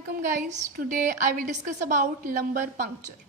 Assalamualaikum guys. Today I will discuss about lumbar puncture.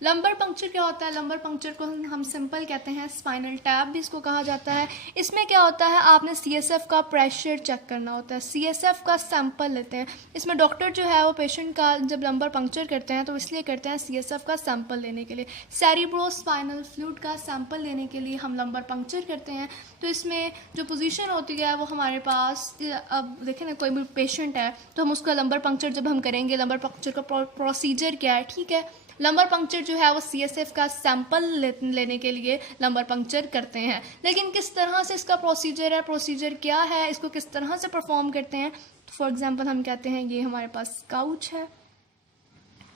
Lumbar puncture क्या होता है? Lumbar puncture को हम सिंपल कहते हैं, स्पाइनल टैप भी इसको कहा जाता है। इसमें क्या होता है, आपने सीएसएफ का प्रेशर चेक करना होता है, सीएसएफ का सैंपल लेते हैं। इसमें डॉक्टर जो है वो पेशेंट का जब लंबर पंक्चर करते हैं तो इसलिए करते हैं सीएसएफ का सैंपल लेने के लिए, सेरिब्रोस्पाइनल फ्लूइड का सैंपल लेने के लिए हम लंबर पंक्चर करते हैं। तो इसमें जो पोजीशन होती है वो हमारे पास, अब देखें ना, कोई भी पेशेंट है तो हम उसका लंबर पंक्चर जब हम करेंगे, लंबर पंक्चर का प्रोसीजर क्या है, ठीक है। लंबर पंक्चर जो है वो सीएसएफ का सैंपल लेने के लिए लंबर पंक्चर करते हैं। लेकिन किस तरह से इसका प्रोसीजर है, प्रोसीजर क्या है, इसको किस तरह से परफॉर्म करते हैं। तो फॉर एग्जांपल हम कहते हैं ये हमारे पास काउच है,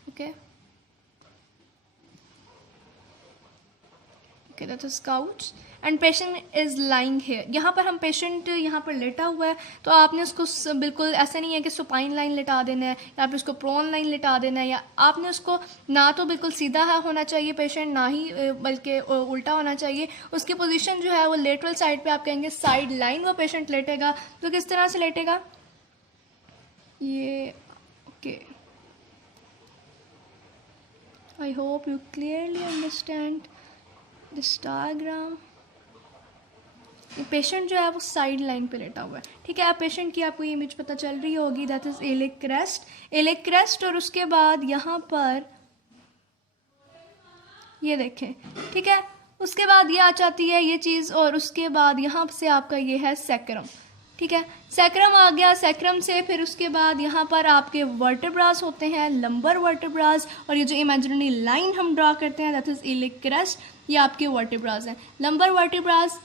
okay okay, that is couch and patient is lying here. यहाँ पर हम पेशेंट यहाँ पर लेटा हुआ है, तो आपने उसको बिल्कुल ऐसा नहीं है कि सुपाइन लाइन लिटा देना है या फिर उसको प्रोन लाइन लिटा देना है, या आपने उसको ना तो बिल्कुल सीधा होना चाहिए पेशेंट, ना ही बल्कि उल्टा होना चाहिए। उसकी पोजीशन जो है वो लेटरल साइड पे आप कहेंगे साइड लाइन वो पेशेंट लेटेगा। तो किस तरह से लेटेगा, ये okay, I hope you clearly understand this diagram. Patient जो है वो साइड लाइन पे लेटा हुआ है, ठीक है। अब पेशेंट की आपको ये इमेज पता चल रही होगी, दैट इज इलिक क्रेस्ट, और उसके बाद यहाँ पर ये देखें, ठीक है। उसके बाद ये आ जाती है ये चीज़, और उसके बाद यहाँ से आपका ये है सैक्रम, ठीक है। सैक्रम आ गया, सैक्रम से फिर उसके बाद यहाँ पर आपके वर्टेब्रास होते हैं, लंबर वर्टेब्रास, और ये जो इमेजिनरी लाइन हम ड्रा करते हैं दैट इज इलिक क्रेस्ट, ये आपके वर्टेब्रास हैं। Lumbar vertebrae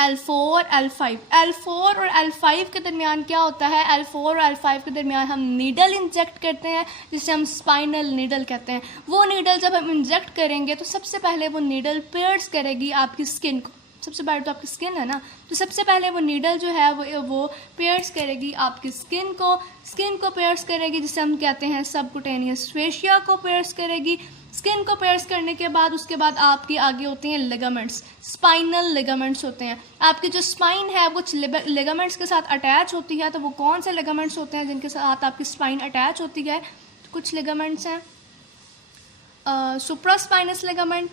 L4 L5, L4 और L5 के दरमियान क्या होता है, L4 और L5 के दरमियान हम नीडल इंजेक्ट करते हैं, जिसे हम स्पाइनल नीडल कहते हैं। वो नीडल जब हम इंजेक्ट करेंगे तो सबसे पहले वो नीडल पियर्स करेगी आपकी स्किन को। सबसे पहले तो आपकी स्किन है ना, तो सबसे पहले वो नीडल जो है वो पियर्स करेगी आपकी स्किन को पियर्स करेगी, जिसे हम कहते हैं सबकुटेनियस फेशिया को पियर्स करेगी। स्किन को पियर्स करने के बाद उसके बाद आपकी आगे होती हैं लिगामेंट्स, स्पाइनल लिगामेंट्स होते हैं। आपकी जो स्पाइन है वो कुछ लिगामेंट्स के साथ अटैच होती है। तो वो कौन से लिगामेंट्स होते हैं जिनके साथ आपकी स्पाइन अटैच होती है? कुछ लिगामेंट्स हैं, सुप्रास्पाइनस लिगामेंट,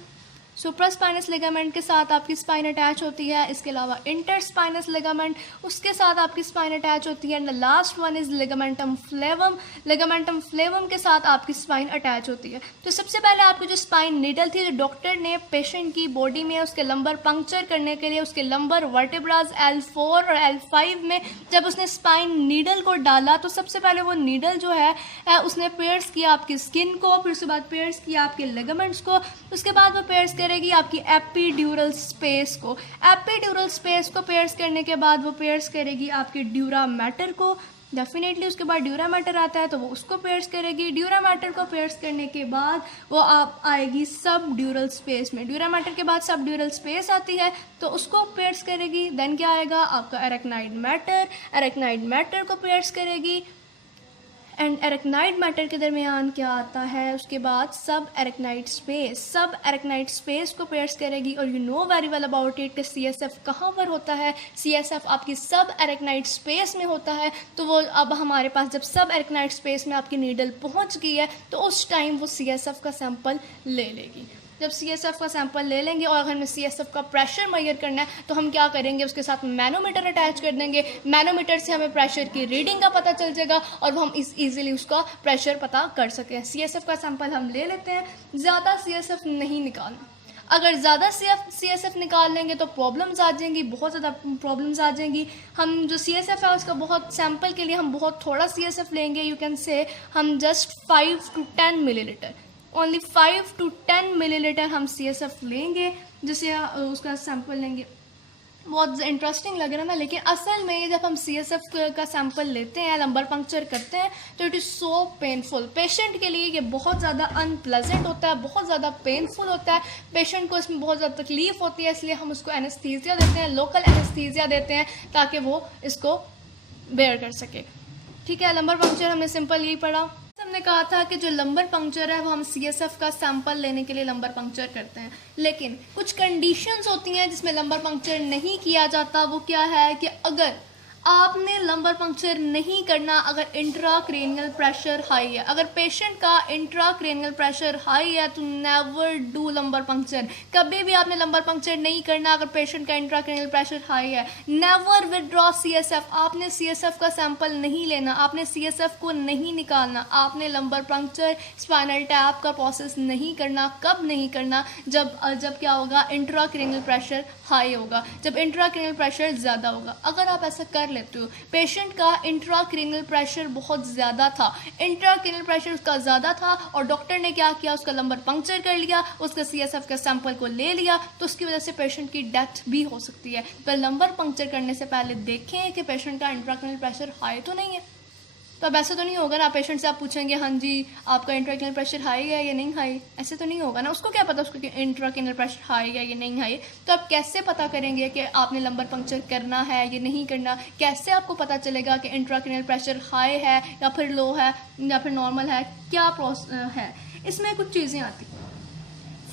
सुप्रास्पाइनस लिगामेंट के साथ आपकी स्पाइन अटैच होती है। इसके अलावा इंटरस्पाइनस लिगामेंट, उसके साथ आपकी स्पाइन अटैच होती है। And the last one is ligamentum फ्लेवम, ligamentum फ्लेवम के साथ आपकी स्पाइन अटैच होती है। तो सबसे पहले आपकी जो स्पाइन नीडल थी, जो डॉक्टर ने पेशेंट की बॉडी में उसके लंबर पंक्चर करने के लिए उसके लंबर वर्टेब्रास L4 और L5 में जब उसने स्पाइन नीडल को डाला, तो सबसे पहले वो नीडल जो है उसने पियर्स किया आपकी स्किन को, फिर उसके बाद पियर्स किया आपके लिगामेंट्स को, उसके बाद वो पियर्स करेगी आपकी एपिड्यूरल स्पेस को। एपिड्यूरल स्पेस को पियर्स करने के बाद वो पियर्स करेगी आपके ड्यूरा मैटर को। डेफिनेटली उसके बाद ड्यूरा मैटर आता है तो वो उसको पियर्स करेगी। ड्यूरा मैटर को पियर्स करने के बाद वो आप आएगी सब ड्यूरल स्पेस में। ड्यूरा मैटर के बाद सब ड्यूरल स्पेस आती है तो उसको पियर्स करेगी। देन क्या आएगा आपका एरेक्नाइड मैटर, एरेक्नाइड मैटर को पियर्स करेगी। एंड एरेक्नाइड मैटर के दरमियान क्या आता है, उसके बाद सब एरेक्नाइड स्पेस, सब एरेक्नाइड स्पेस को पियर्स करेगी। और you know very well about it कि सीएसएफ कहाँ पर होता है, सीएसएफ आपकी सब एरेक्नाइड स्पेस में होता है। तो वो अब हमारे पास जब सब एरेक्नाइड स्पेस में आपकी नीडल पहुँच गई है तो उस टाइम वो सीएसएफ का सैंपल ले लेगी। जब सीएसएफ का सैंपल ले लेंगे और अगर हमें सीएसएफ का प्रेशर मेजर करना है तो हम क्या करेंगे, उसके साथ मैनोमीटर अटैच कर देंगे। मैनोमीटर से हमें प्रेशर की रीडिंग का पता चल जाएगा और वो हम इजीली उसका प्रेशर पता कर सकते हैं। सीएसएफ का सैंपल हम ले लेते हैं, ज़्यादा सीएसएफ नहीं निकालना। अगर ज़्यादा सीएसएफ निकाल लेंगे तो प्रॉब्लम्स आ जाएंगी, बहुत ज़्यादा प्रॉब्लम्स आ जाएंगी। हम जो सीएसएफ है उसका बहुत सैंपल के लिए हम बहुत थोड़ा सीएसएफ लेंगे, यू कैन से हम just 5 to 10 millilitre, only 5 to 10 millilitre हम सीएसएफ लेंगे, जिसे उसका सैंपल लेंगे। बहुत इंटरेस्टिंग लग रहा है ना, लेकिन असल में जब हम सीएसएफ का सैंपल लेते हैं, लंबर पंक्चर करते हैं, तो it is so painful. Patient के लिए ये बहुत ज़्यादा अनप्लेजेंट होता है, बहुत ज़्यादा पेनफुल होता है। पेशेंट को इसमें बहुत ज़्यादा तकलीफ होती है, इसलिए हम उसको एनेस्थीसिया देते हैं, लोकल एनेस्थीसिया देते हैं ताकि वो इसको बेयर कर सके, ठीक है। लंबर पंक्चर हमने सिंपल यही पढ़ा। हमने कहा था कि जो लंबर पंक्चर है वो हम सीएसएफ का सैंपल लेने के लिए लंबर पंक्चर करते हैं, लेकिन कुछ कंडीशंस होती हैं जिसमें लंबर पंक्चर नहीं किया जाता। वो क्या है कि अगर आपने लंबर पंक्चर नहीं करना अगर इंट्राक्रेनियल प्रेशर हाई है। अगर पेशेंट का इंट्राक्रेनियल प्रेशर हाई है तो नेवर डू लंबर पंक्चर। कभी भी आपने लंबर पंक्चर नहीं करना अगर पेशेंट का इंट्राक्रेनियल प्रेशर हाई है। नेवर विदड्रॉ सीएसएफ, आपने सीएसएफ का सैंपल नहीं लेना, आपने सीएसएफ को नहीं निकालना, आपने लंबर पंक्चर स्पाइनल टैप का प्रोसेस नहीं करना। कब नहीं करना? जब क्या होगा, इंट्राक्रेनियल प्रेशर हाई होगा, जब इंट्राक्रेनियल प्रेशर ज़्यादा होगा। अगर आप ऐसा कर लेते हो, पेशेंट का इंट्राक्रेनियल प्रेशर बहुत ज़्यादा था, इंट्राक्रेनियल प्रेशर उसका ज़्यादा था और डॉक्टर ने क्या किया, उसका लंबर पंक्चर कर लिया, उसका सीएसएफ के सैंपल को ले लिया, तो उसकी वजह से पेशेंट की डेथ भी हो सकती है। तो लंबर पंक्चर करने से पहले देखें कि पेशेंट का इंट्राक्रेनियल प्रेशर हाई तो नहीं है। तो अब ऐसा तो नहीं होगा ना, पेशेंट से आप पूछेंगे हाँ जी आपका इंट्राक्रेनियल प्रेशर हाई है या नहीं हाई, ऐसे तो नहीं होगा ना। उसको क्या पता उसको इंट्राक्रेनियल प्रेशर हाई है या नहीं हाई। तो आप कैसे पता करेंगे कि आपने लंबर पंक्चर करना है या नहीं करना? कैसे आपको पता चलेगा कि इंट्राक्रेनियल प्रेशर हाई है या फिर लो है या फिर नॉर्मल है, क्या प्रोसेस है? इसमें कुछ चीज़ें आती हैं,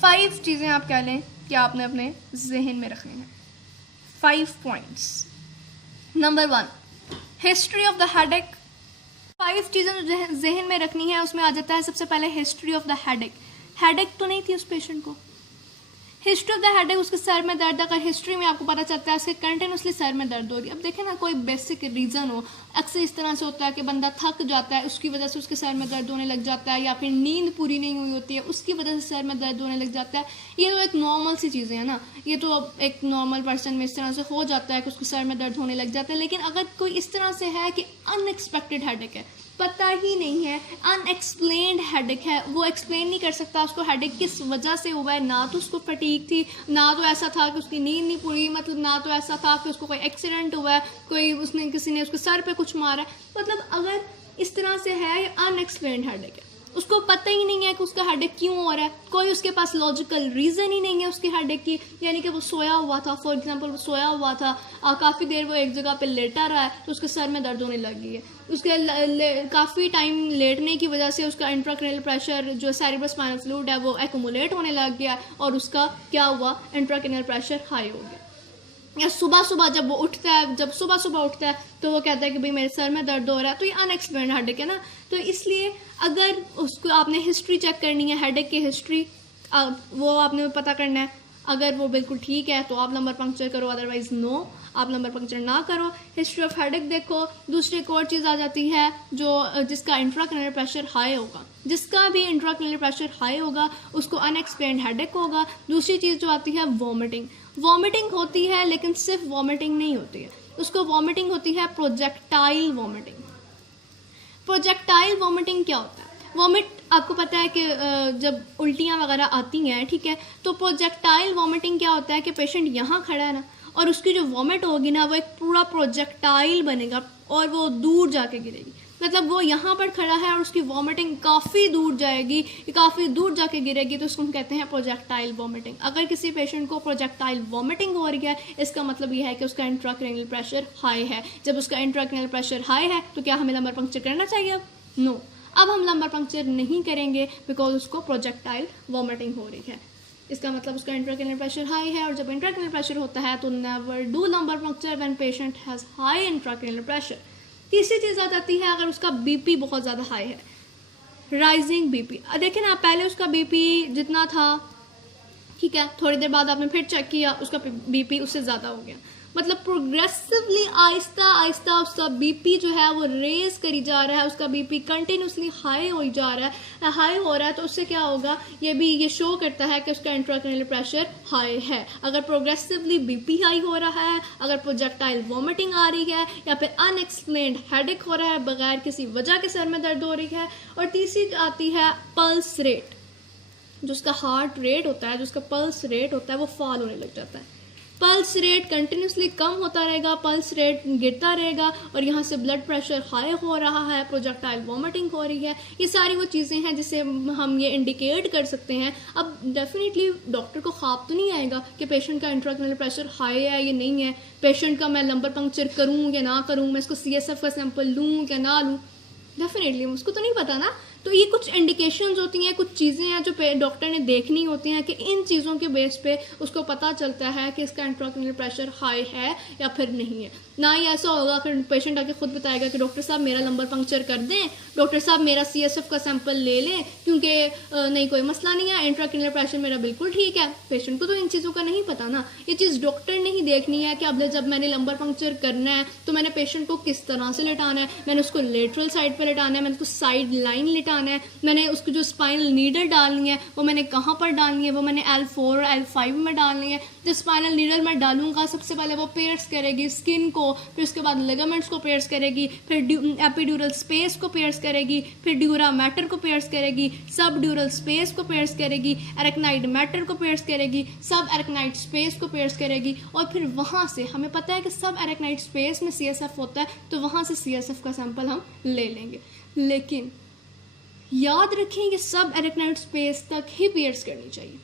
5 चीज़ें आप कह लें कि आपने अपने जहन में रखनी है। 5 points. Number 1, history of the headache. 5 चीज़ें जो जहन में रखनी है उसमें आ जाता है सबसे पहले history of the headache. Headache तो नहीं थी उस पेशेंट को, हिस्ट्री ऑफ द हेडेक, उसके सर में दर्द। अगर हिस्ट्री में आपको पता चलता है उसके कंटिन्यूसली सर में दर्द हो रही है। अब देखें ना, कोई बेसिक रीज़न हो, अक्सर इस तरह से होता है कि बंदा थक जाता है, उसकी वजह से उसके सर में दर्द होने लग जाता है, या फिर नींद पूरी नहीं हुई होती है उसकी वजह से सर में दर्द होने लग जाता है। ये तो एक नॉर्मल सी चीज़ें हैं ना, ये तो अब एक नॉर्मल पर्सन में इस तरह से हो जाता है कि उसके सर में दर्द होने लग जाता है। लेकिन अगर कोई इस तरह से है कि अनएक्सपेक्टेड हेडेक है, पता ही नहीं है, अनएक्सप्लेन्ड हेडेक है, वो एक्सप्लेन नहीं कर सकता उसको हेडेक किस वजह से हुआ है। ना तो उसको फटीग थी, ना तो ऐसा था कि उसकी नींद नहीं पूरी, मतलब ना तो ऐसा था कि उसको कोई एक्सीडेंट हुआ है, किसी ने उसके सर पे कुछ मारा है। मतलब अगर इस तरह से है, अनएक्सप्लेन्ड हेडेक है, उसको पता ही नहीं है कि उसका हेडेक क्यों हो रहा है, कोई उसके पास लॉजिकल रीज़न ही नहीं है उसकी हेडेक की। यानी कि वो सोया हुआ था, फॉर एग्जांपल वो सोया हुआ था, काफ़ी देर वो एक जगह पे लेटा रहा है तो उसके सर में दर्द होने लग गई है। उसके काफ़ी टाइम लेटने की वजह से उसका इंट्राक्रेनियल प्रेशर जो सेरेब्रोस्पाइनल फ्लूइड है वो एक्यूमुलेट होने लग गया और उसका क्या हुआ, इंट्राक्रेनियल प्रेशर हाई हो गया। या सुबह सुबह जब वो उठता है, जब सुबह सुबह उठता है तो वो कहता है कि भाई मेरे सर में दर्द हो रहा है, तो ये अनएक्सप्लेन्ड हेडेक है ना। तो इसलिए अगर उसको आपने हिस्ट्री चेक करनी है, हेडेक की हिस्ट्री वो आपने पता करना है। अगर वो बिल्कुल ठीक है तो आप लंबर पंक्चर करो, अदरवाइज नो, आप लंबर पंक्चर ना करो। हिस्ट्री ऑफ हेडेक देखो। दूसरी एक और चीज़ आ जाती है जो जिसका इंट्राक्रेनियल प्रेशर हाई होगा, जिसका भी इंट्राक्रेनियल प्रेशर हाई होगा उसको अनएक्सप्लेन्ड हेडेक होगा। दूसरी चीज़ जो आती है वॉमिटिंग। वॉमिटिंग होती है लेकिन सिर्फ वॉमिटिंग नहीं होती है, उसको वॉमिटिंग होती है प्रोजेक्टाइल वॉमिटिंग। प्रोजेक्टाइल वॉमिटिंग क्या होता है? वॉमिट आपको पता है कि जब उल्टियाँ वगैरह आती हैं, ठीक है, तो प्रोजेक्टाइल वॉमिटिंग क्या होता है कि पेशेंट यहाँ खड़ा है ना और उसकी जो वॉमिट होगी ना वो एक पूरा प्रोजेक्टाइल बनेगा और वो दूर जाके गिरेगी। मतलब वो यहाँ पर खड़ा है और उसकी वॉमिटिंग काफ़ी दूर जाएगी, काफ़ी दूर जाके गिरेगी, तो उसको हम कहते हैं प्रोजेक्टाइल वॉमिटिंग। अगर किसी पेशेंट को प्रोजेक्टाइल वॉमिटिंग हो रही है इसका मतलब ये है कि उसका इंट्राक्रेनियल प्रेशर हाई है। जब उसका इंट्राक्रेनियल प्रेशर हाई है तो क्या हमें लंबर पंक्चर करना चाहिए? नो, अब हम लंबर पंक्चर नहीं करेंगे बिकॉज उसको प्रोजेक्टाइल वॉमिटिंग हो रही है। इसका मतलब उसका इंट्राक्रेनियल प्रेशर हाई है, और जब इंट्राक्रेनियल प्रेशर होता है तो never do lumbar puncture when patient has high intracranial pressure. तीसरी चीज़ आ जाती है अगर उसका बीपी बहुत ज़्यादा हाई है, राइजिंग बीपी। देखें ना, पहले उसका बीपी जितना था, ठीक है, थोड़ी देर बाद आपने फिर चेक किया उसका बीपी उससे ज़्यादा हो गया। मतलब प्रोग्रेसिवली आहिस्ता आहिस्ता उसका बीपी जो है वो रेज करी जा रहा है, उसका बीपी कंटिन्यूसली हाई हो जा रहा है, हाई हो रहा है। तो उससे क्या होगा, ये शो करता है कि उसका इंट्राक्रेनियल प्रेशर हाई है। अगर प्रोग्रेसिवली बीपी हाई हो रहा है, अगर प्रोजेक्टाइल वॉमिटिंग आ रही है, या फिर अनएक्सप्लेन्ड हेडेक हो रहा है, बगैर किसी वजह के सर में दर्द हो रही है। और तीसरी आती है पल्स रेट। जो उसका हार्ट रेट होता है, जो उसका पल्स रेट होता है वो फॉल होने लग जाता है। पल्स रेट कंटिन्यूसली कम होता रहेगा, पल्स रेट गिरता रहेगा और यहाँ से ब्लड प्रेशर हाई हो रहा है, प्रोजेक्टाइल वॉमिटिंग हो रही है। ये सारी वो चीज़ें हैं जिसे हम ये इंडिकेट कर सकते हैं। अब डेफिनेटली डॉक्टर को ख्वाब तो नहीं आएगा कि पेशेंट का इंट्राक्रेनियल प्रेशर हाई है या नहीं है, पेशेंट का मैं लंबर पंक्चर करूँ या ना करूँ, मैं इसको CSF का सैंपल लूँ या ना लूँ, डेफिनेटली उसको तो नहीं पता ना। तो ये कुछ इंडिकेशंस होती हैं, कुछ चीज़ें हैं जो डॉक्टर ने देखनी होती हैं कि इन चीज़ों के बेस पे उसको पता चलता है कि इसका इंट्राक्रेनियल प्रेशर हाई है या फिर नहीं है। ना ही ऐसा होगा कि पेशेंट आके खुद बताएगा कि डॉक्टर साहब मेरा लंबर पंक्चर कर दें, डॉक्टर साहब मेरा CSF का सैंपल ले लें, क्योंकि नहीं कोई मसला नहीं है, इंट्राक्रेनियल प्रेशर मेरा बिल्कुल ठीक है। पेशेंट को तो इन चीज़ों का नहीं पता ना। ये चीज़ डॉक्टर ने ही देखनी है कि अब जब मैंने लंबर पंक्चर करना है तो मैंने पेशेंट को किस तरह से लिटाना है, मैंने उसको लेटरल साइड पर लिटाना है, मैंने उसको साइड लाइन लिटाना है, मैंने उसको जो स्पाइनल नीडल डालनी है वो मैंने कहाँ पर डालनी है, वो मैंने L4 और L5 में डालनी है। जो स्पाइनल नीडल मैं डालूंगा सबसे पहले वो पेयर्स करेगी स्किन को, फिर उसके बाद लिगामेंट्स को पेयर्स करेगी, फिर एपिड्यूरल स्पेस को पेयर्स करेगी, फिर ड्यूरा मैटर को पेयर्स करेगी, सब ड्यूरल स्पेस को पेयर्स करेगी, एरेक्नाइड मैटर को पेयर्स करेगी, सब एरेक्नाइड स्पेस को पेयर्स करेगी, और फिर वहाँ से हमें पता है कि सब एरेक्नाइड स्पेस में CSF होता है, तो वहाँ से CSF का सैंपल हम ले लेंगे। लेकिन याद रखें कि सब एरेक्नाइड स्पेस तक ही पेयर्स करनी चाहिए।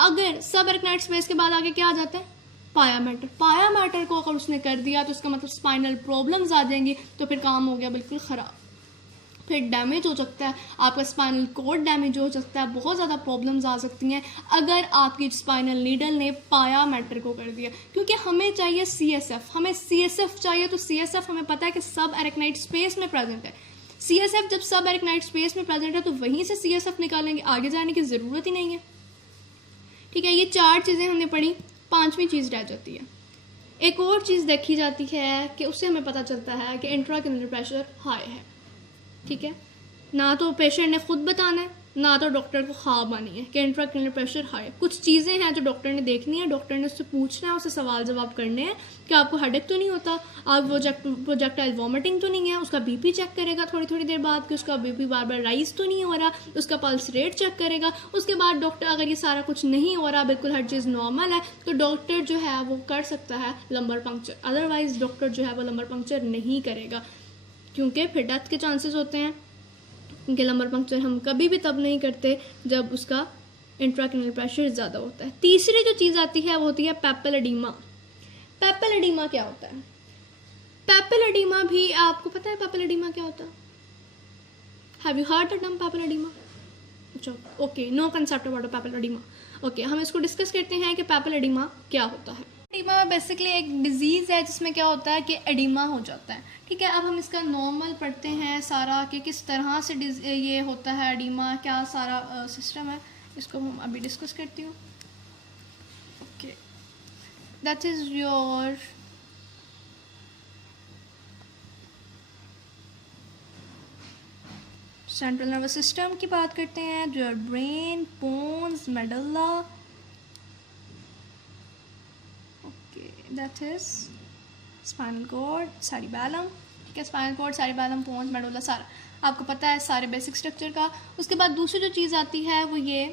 अगर सब एरेक्नाइड स्पेस के बाद आगे क्या आ जाता है, पाया मैटर। पाया मैटर को अगर उसने कर दिया तो उसका मतलब स्पाइनल प्रॉब्लम्स आ जाएंगी, तो फिर काम हो गया बिल्कुल ख़राब। फिर डैमेज हो सकता है, आपका स्पाइनल कॉर्ड डैमेज हो सकता है, बहुत ज़्यादा प्रॉब्लम्स आ सकती हैं अगर आपकी स्पाइनल नीडल ने पाया मैटर को कर दिया। क्योंकि हमें चाहिए CSF, हमें CSF चाहिए, तो CSF हमें पता है कि सब एरेक्नाइड स्पेस में प्रेजेंट है। CSF जब सब एरेक्नाइड स्पेस में प्रेजेंट है तो वहीं से CSF निकालेंगे, आगे जाने की ज़रूरत ही नहीं है। ठीक है, ये 4 चीज़ें हमने पढ़ी। 5वीं चीज़ रह जाती है। एक और चीज़ देखी जाती है कि उससे हमें पता चलता है कि इंट्राक्रेनियल प्रेशर हाई है। ठीक है, ना तो पेशेंट ने खुद बताना है, ना तो डॉक्टर को ख्वाब आनी है कि इंट्राक्रेनियल प्रेशर हाई है। कुछ चीज़ें हैं जो डॉक्टर ने देखनी है, डॉक्टर ने उससे पूछना है, उससे सवाल जवाब करने हैं कि आपको हेडेक तो नहीं होता, आप प्रोजेक्टाइल वॉमिटिंग तो नहीं है, उसका BP चेक करेगा थोड़ी थोड़ी देर बाद कि उसका BP बार बार राइज तो नहीं हो रहा, उसका पल्स रेट चेक करेगा। उसके बाद डॉक्टर अगर ये सारा कुछ नहीं हो रहा, बिल्कुल हर चीज़ नॉर्मल है, तो डॉक्टर जो है वो कर सकता है लंबर पंक्चर। अदरवाइज डॉक्टर जो है वो लंबर पंक्चर नहीं करेगा, क्योंकि फिर डेथ के चांसेस होते हैं। क्योंकि लंबर पंक्चर हम कभी भी तब नहीं करते जब उसका इंट्राक्रेनियल प्रेशर ज़्यादा होता है। तीसरी जो चीज़ आती है वो होती है पैपेल एडीमा। पैपेल एडीमा क्या होता है? पैपेल एडीमा भी आपको पता है पैपेल एडीमा क्या होता है? Have you heard the term papule oedema? अच्छा, okay, no concept about papule oedema. Okay, हम इसको डिस्कस करते हैं कि पैपेल एडीमा क्या होता है। एडीमा बेसिकली एक डिजीज़ है जिसमें क्या होता है कि एडीमा हो जाता है। ठीक है, अब हम इसका नॉर्मल पढ़ते हैं सारा कि किस तरह से ये होता है एडीमा, क्या सारा सिस्टम है, इसको हम अभी डिस्कस करती हूँ। Okay, that is your central nervous system की बात करते हैं, जो brain, bones, medulla, that is spinal cord, cerebellum। ठीक है, spinal cord, cerebellum, pons, medulla, सारा आपको पता है सारे बेसिक स्ट्रक्चर का। उसके बाद दूसरी जो चीज़ आती है वो ये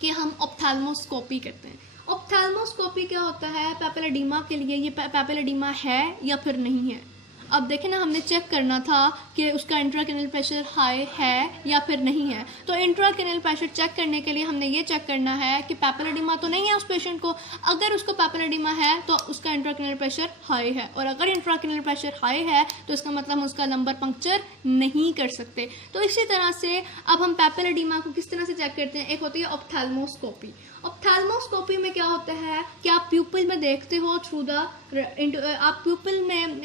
कि हम ऑप्थेल्मोस्कोपी करते हैं। ऑप्थेल्मोस्कोपी क्या होता है? पैपेल एडीमा के लिए ये पैपेल एडीमा है या फिर नहीं है। अब देखें ना, हमने चेक करना था कि उसका इंट्राक्रेनियल प्रेशर हाई है या फिर नहीं है। तो इंट्राक्रेनियल प्रेशर चेक करने के लिए हमने ये चेक करना है कि पैपेल एडीमा तो नहीं है उस पेशेंट को। अगर उसको पैपेल एडीमा है तो उसका इंट्राक्रेनियल प्रेशर हाई है, और अगर इंट्राक्रेनियल प्रेशर हाई है तो इसका मतलब हम उसका लंबर पंक्चर नहीं कर सकते। तो इसी तरह से अब हम पैपेल एडीमा को किस तरह से चेक करते हैं? एक होती है ऑप्थेल्मोस्कोपी। ऑप्थेल्मोस्कोपी में क्या होता है कि आप प्यूपिल में देखते हो थ्रू द आप प्यूपिल में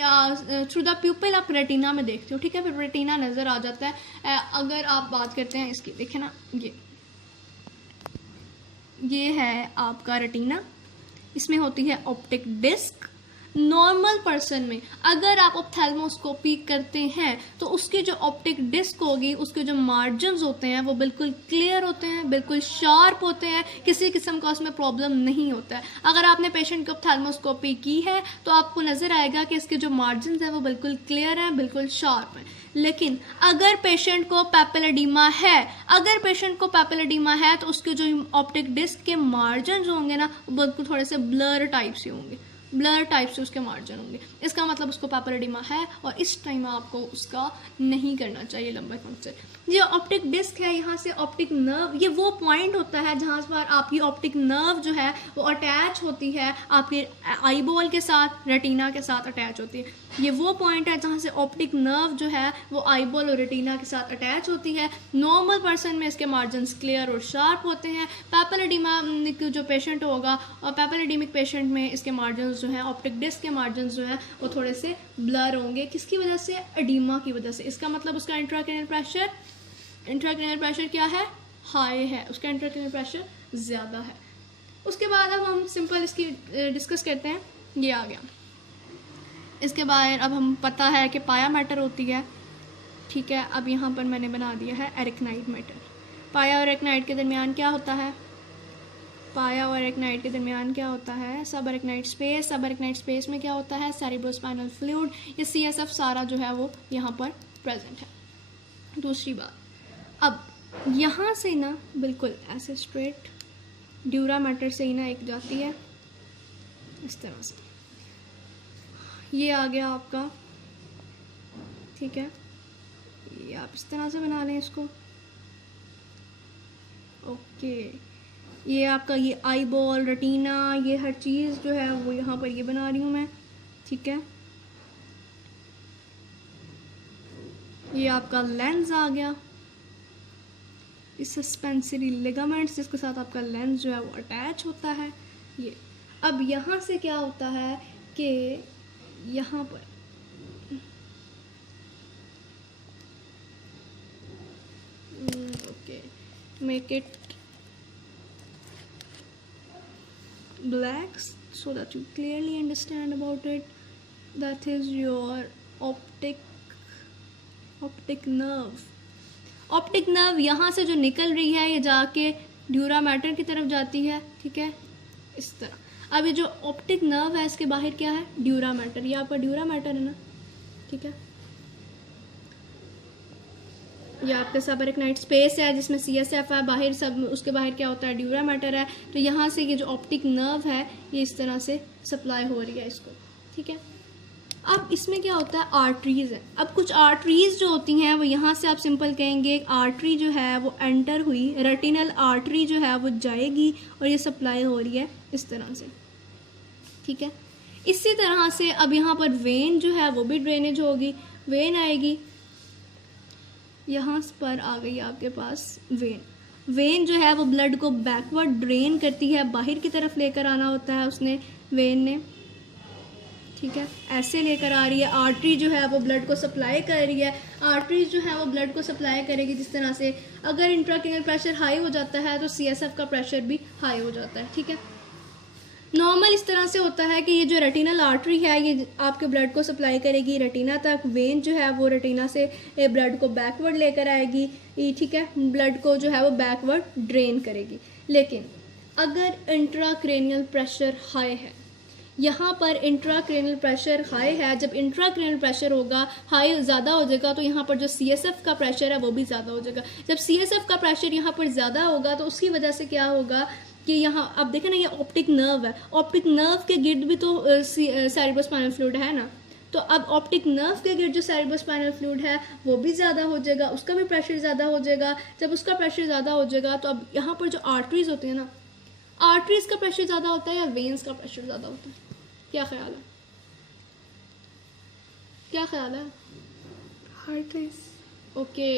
थ्रू द प्यूपिल आप रेटिना में देखते हो। ठीक है, फिर रेटिना नज़र आ जाता है। अगर आप बात करते हैं इसकी, देखें ना, ये है आपका रेटिना, इसमें होती है ऑप्टिक डिस्क। नॉर्मल पर्सन में अगर आप ऑप्थेल्मोस्कोपी करते हैं तो उसकी जो ऑप्टिक डिस्क होगी, उसके जो मार्जिन्स होते हैं वो बिल्कुल क्लियर होते हैं, बिल्कुल शार्प होते हैं, किसी किस्म का उसमें प्रॉब्लम नहीं होता है। अगर आपने पेशेंट की ऑप्थेल्मोस्कोपी की है तो आपको नज़र आएगा कि इसके जो मार्जिन्स हैं वो बिल्कुल क्लियर हैं, बिल्कुल शार्प हैं। लेकिन अगर पेशेंट को पैपेल एडीमा है, तो उसके जो ऑप्टिक डिस्क के मार्जिन होंगे ना, वो बिल्कुल थोड़े से ब्लर टाइप से होंगे, ब्लर टाइप से उसके मार्जिन होंगे। इसका मतलब उसको पैपेल एडीमा है, और इस टाइम आपको उसका नहीं करना चाहिए लंबर पंक्चर। ये ऑप्टिक डिस्क है, यहाँ से ऑप्टिक नर्व, ये वो पॉइंट होता है जहाँ पर आपकी ऑप्टिक नर्व जो है वो अटैच होती है आपके आईबॉल के साथ, रेटिना के साथ अटैच होती है। ये वो पॉइंट है जहाँ से ऑप्टिक नर्व जो है वो आईबॉल और रेटिना के साथ अटैच होती है। नॉर्मल पर्सन में इसके मार्जिन्स क्लियर और शार्प होते हैं। पैपेल एडीमा जो पेशेंट होगा, और पैपेल एडीमिक पेशेंट में इसके मार्जिन जो हैं, ऑप्टिक डिस्क के मार्जिन जो हैं वो थोड़े से ब्लर होंगे। किसकी वजह से? एडिमा की वजह से। इसका मतलब उसका इंट्राक्रैनियल प्रेशर क्या है? हाई है, उसका इंट्राक्रैनियल प्रेशर ज़्यादा है। उसके बाद अब हम सिंपल इसकी डिस्कस करते हैं। ये आ गया। इसके बाद अब हम पता है कि पाया मैटर होती है, ठीक है। अब यहाँ पर मैंने बना दिया है एरिकनाइट मैटर। पाया और एरिकनाइट के दरमियान क्या होता है? पाया और एरिकनाइट के दरमियान क्या होता है? सब एरिकनाइट स्पेस। सब एरिकनाइट स्पेस में क्या होता है? Cerebrospinal fluid. ये CSF सारा जो है वो यहाँ पर प्रेजेंट है। दूसरी बात, अब यहाँ से ना बिल्कुल ऐसे स्ट्रेट ड्यूरा मैटर से ही ना एक जाती है इस तरह से। ये आ गया आपका, ठीक है। ये आप इस तरह से बना लें इसको, ओके। ये आपका ये आई बॉल, रेटिना, ये हर चीज़ जो है वो यहाँ पर ये बना रही हूँ मैं, ठीक है। ये आपका लेंस आ गया, इस सस्पेंसरी लिगामेंट्स जिसके साथ आपका लेंस जो है वो अटैच होता है। ये अब यहाँ से क्या होता है कि यहाँ पर okay, make it black so that you clearly understand about it. That is your optic nerve. Optic nerve यहाँ से जो निकल रही है ये जाके ड्यूरा मैटर की तरफ जाती है, ठीक है, इस तरह। अब ये जो ऑप्टिक नर्व है इसके बाहर क्या है? Dura mater. ये आपका ड्यूरा मैटर है ना, ठीक है। ये आपका सब एरिकनाइट स्पेस है जिसमें CSF है, बाहर सब उसके बाहर क्या होता है? ड्यूरा मैटर है। तो यहाँ से ये जो ऑप्टिक नर्व है ये इस तरह से सप्लाई हो रही है इसको, ठीक है। अब इसमें क्या होता है? आर्टरीज है। अब कुछ आर्टरीज जो होती हैं वो यहाँ से आप सिंपल कहेंगे आर्टरी जो है वो एंटर हुई, रेटिनल आर्टरी जो है वो जाएगी और ये सप्लाई हो रही है इस तरह से, ठीक है। इसी तरह से अब यहाँ पर वेन जो है वो भी ड्रेनेज होगी, वेन आएगी, यहाँ पर आ गई आपके पास वेन। वेन जो है वो ब्लड को बैकवर्ड ड्रेन करती है, बाहर की तरफ लेकर आना होता है उसने, वेन ने, ठीक है, ऐसे लेकर आ रही है। आर्टरी जो है वो ब्लड को सप्लाई कर रही है, आर्टरीज जो है वो ब्लड को सप्लाई करेगी जिस तरह से अगर इंट्राक्रैनियल प्रेशर हाई हो जाता है तो CSF का प्रेशर भी हाई हो जाता है, ठीक है। नॉर्मल इस तरह से होता है कि ये जो रेटिनल आर्टरी है ये आपके ब्लड को सप्लाई करेगी रेटिना तक, वेन जो है वो रेटिना से ब्लड को बैकवर्ड लेकर आएगी, ठीक है, ब्लड को जो है वो बैकवर्ड ड्रेन करेगी। लेकिन अगर इंट्राक्रैनियल प्रेशर हाई है, यहाँ पर इंट्राक्रैनियल प्रेशर हाई है, जब इंट्राक्रैनियल प्रेशर होगा हाई ज़्यादा हो जाएगा तो यहाँ पर जो CSF का प्रेशर है वो भी ज़्यादा हो जाएगा। जब CSF का प्रेशर यहाँ पर ज़्यादा होगा तो उसकी वजह से क्या होगा कि यहाँ आप देखें ना ये ऑप्टिक नर्व है, ऑप्टिक नर्व के गिर्द भी तो सेरेब्रोस्पाइनल फ्लूइड है ना, तो अब ऑप्टिक नर्व के गिर्द जो सेरेब्रोस्पाइनल फ्लूइड है वो भी ज़्यादा हो जाएगा, उसका भी प्रेशर ज़्यादा हो जाएगा। जब उसका प्रेशर ज़्यादा हो जाएगा तो अब यहाँ पर जो आर्टरीज होती है ना, आर्टरीज का प्रेशर ज़्यादा होता है या वेन्स का प्रेशर ज़्यादा होता है? क्या ख्याल है? क्या ख्याल है? Arteries, okay.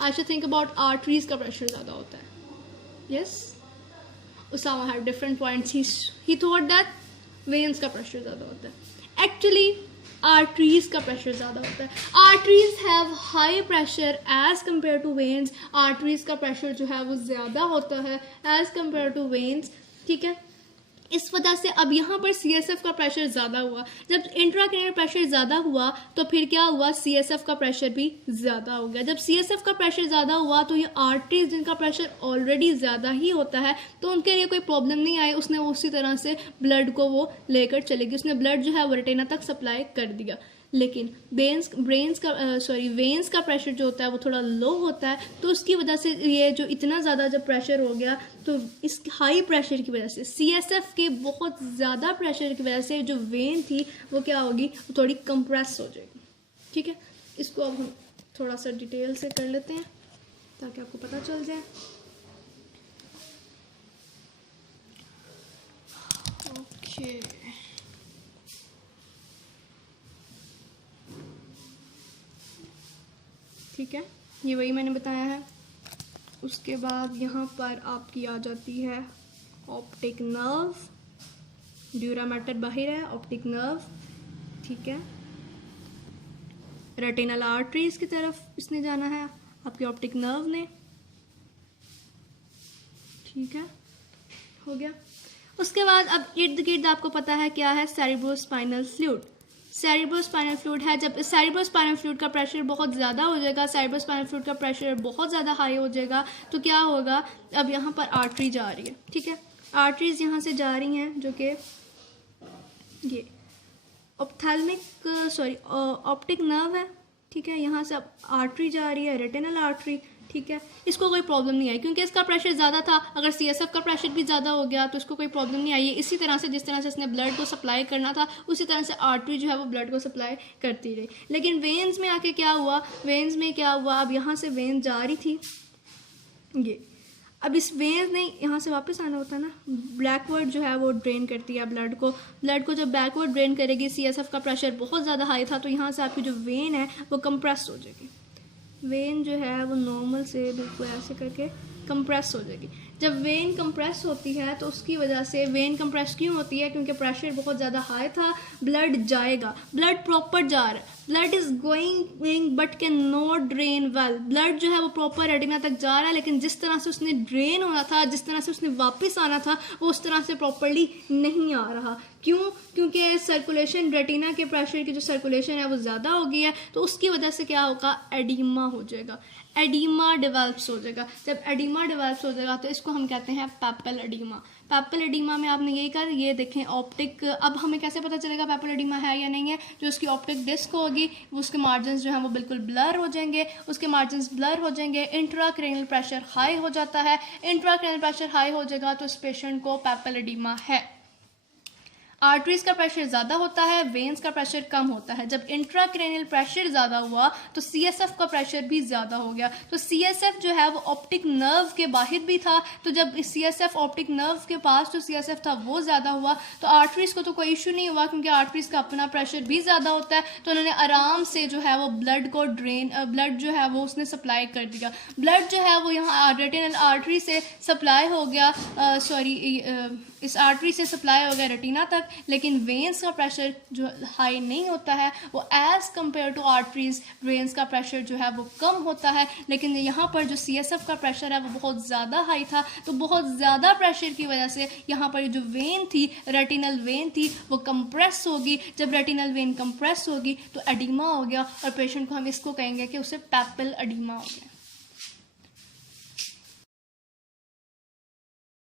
I should think about arteries का प्रेशर ज़्यादा होता है। Yes, Usama had different points. He thought that veins का pressure ज़्यादा होता है। Actually, arteries का pressure ज़्यादा होता है। Arteries have high pressure as compared to veins. Arteries का pressure जो है वो ज़्यादा होता है as compared to veins, ठीक है। इस वजह से अब यहाँ पर CSF का प्रेशर ज़्यादा हुआ। जब इंट्राक्रैनियल प्रेशर ज़्यादा हुआ तो फिर क्या हुआ? CSF का प्रेशर भी ज़्यादा हो गया। जब CSF का प्रेशर ज़्यादा हुआ तो ये आर्टरीज जिनका प्रेशर ऑलरेडी ज़्यादा ही होता है तो उनके लिए कोई प्रॉब्लम नहीं आई, उसने उसी तरह से ब्लड को वो लेकर चलेगी, उसने ब्लड जो है वो रेटिना तक सप्लाई कर दिया। लेकिन वेन्स का प्रेशर जो होता है वो थोड़ा लो होता है, तो उसकी वजह से ये जो इतना ज़्यादा जब प्रेशर हो गया तो इस हाई प्रेशर की वजह से CSF के बहुत ज़्यादा प्रेशर की वजह से जो वेन थी वो क्या होगी? वो थोड़ी कंप्रेस हो जाएगी, ठीक है। इसको अब हम थोड़ा सा डिटेल से कर लेते हैं ताकि आपको पता चल जाए। ओके, ठीक है, ये वही मैंने बताया है। उसके बाद यहाँ पर आपकी आ जाती है ऑप्टिक नर्व, ड्यूरा मैटर बाहर है, ऑप्टिक नर्व, ठीक है, रेटिनल आर्टरीज की तरफ इसने जाना है आपके ऑप्टिक नर्व ने, ठीक है, हो गया। उसके बाद अब इर्द गिर्द आपको पता है क्या है, सेरिब्रोस्पाइनल फ्लूइड। सेरिब्रोस्पाइनल फ्लूइड है, जब सेरिब्रोस्पाइनल फ्लूइड का प्रेशर बहुत ज़्यादा हो जाएगा, सेरिब्रोस्पाइनल फ्लूइड का प्रेशर बहुत ज़्यादा हाई हो जाएगा, तो क्या होगा, अब यहाँ पर आर्टरी जा रही है, ठीक है, आर्टरीज यहाँ से जा रही हैं जो कि ये ऑप्टिक नर्व है, ठीक है, यहाँ से अब आर्टरी जा रही है, रेटिनल आर्टरी, ठीक है, इसको कोई प्रॉब्लम नहीं आई क्योंकि इसका प्रेशर ज़्यादा था। अगर सीएसएफ का प्रेशर भी ज़्यादा हो गया तो इसको कोई प्रॉब्लम नहीं आई। इसी तरह से जिस तरह से इसने ब्लड को सप्लाई करना था उसी तरह से आर्टरी जो है वो ब्लड को सप्लाई करती रही। लेकिन वेन्स में आके क्या हुआ, वेन्स में क्या हुआ, अब यहाँ से वेन जा रही थी ये, अब इस वेन ने यहाँ से वापस आना होता है ना, बैकवर्ड जो है वो ड्रेन करती है ब्लड को जब बैकवर्ड ड्रेन करेगी, सीएसएफ का प्रेशर बहुत ज़्यादा हाई था तो यहाँ से आपकी जो वेन है वो कंप्रेस हो जाएगी, वेन जो है वो नॉर्मल से बिल्कुल ऐसे करके कंप्रेस हो जाएगी। जब वेन कंप्रेस होती है तो उसकी वजह से, वेन कंप्रेस क्यों होती है, क्योंकि प्रेशर बहुत ज़्यादा हाई था, ब्लड जाएगा, ब्लड प्रॉपर जा रहा है, blood is going but can not drain well, blood जो है वो प्रॉपर रेटिना तक जा रहा है लेकिन जिस तरह से उसने ड्रेन होना था, जिस तरह से उसने वापस आना था वो उस तरह से प्रॉपरली नहीं आ रहा। क्यों, क्योंकि सर्कुलेशन, रेटिना के प्रेशर की जो सर्कुलेशन है वो ज़्यादा हो गई है, तो उसकी वजह से क्या होगा, एडिमा हो जाएगा, एडिमा डेवलप्स हो जाएगा। जब एडिमा डेवलप्स हो जाएगा तो इसको हम कहते हैं पैपल एडिमा। पैपल एडिमा में आपने यही कर, ये देखें ऑप्टिक, अब हमें कैसे पता चलेगा पैपल एडिमा है या नहीं है, जो उसकी ऑप्टिक डिस्क होगी उसके मार्जिन जो है वो बिल्कुल ब्लर हो जाएंगे, उसके मार्जिन ब्लर हो जाएंगे, इंट्राक्रेनियल प्रेशर हाई हो जाता है, इंट्राक्रेनियल प्रेशर हाई हो जाएगा तो इस पेशेंट को पैपल एडिमा है। आर्टरीज का प्रेशर ज़्यादा होता है, वेन्स का प्रेशर कम होता है। जब इंट्राक्रेनियल प्रेशर ज़्यादा हुआ तो सीएसएफ का प्रेशर भी ज़्यादा हो गया, तो सीएसएफ जो है वो ऑप्टिक नर्व के बाहर भी था, तो जब सीएसएफ ऑप्टिक नर्व के पास जो सीएसएफ था वो ज़्यादा हुआ तो आर्टरीज को तो कोई इशू नहीं हुआ क्योंकि आर्टरीज का अपना प्रेशर भी ज़्यादा होता है, तो उन्होंने आराम से जो है वो ब्लड को ब्लड जो है वो उसने सप्लाई कर दिया, ब्लड जो है वो यहाँ रेटिनल आर्टरी से सप्लाई हो गया, इस आर्टरी से सप्लाई हो गया रेटिना तक, लेकिन वेन्स का प्रेशर जो हाई नहीं होता है वो as compare to arteries, veins का प्रेशर जो है वो कम होता है। लेकिन यहाँ पर जो सीएसएफ का प्रेशर है वो बहुत ज़्यादा हाई था, तो बहुत ज़्यादा प्रेशर की वजह से यहाँ पर जो वेन थी, रेटिनल वेन थी, वो कंप्रेस होगी। जब रेटिनल वेन कंप्रेस होगी तो एडिमा हो गया और पेशेंट को हम इसको कहेंगे कि उसे पैपल एडिमा हो गया।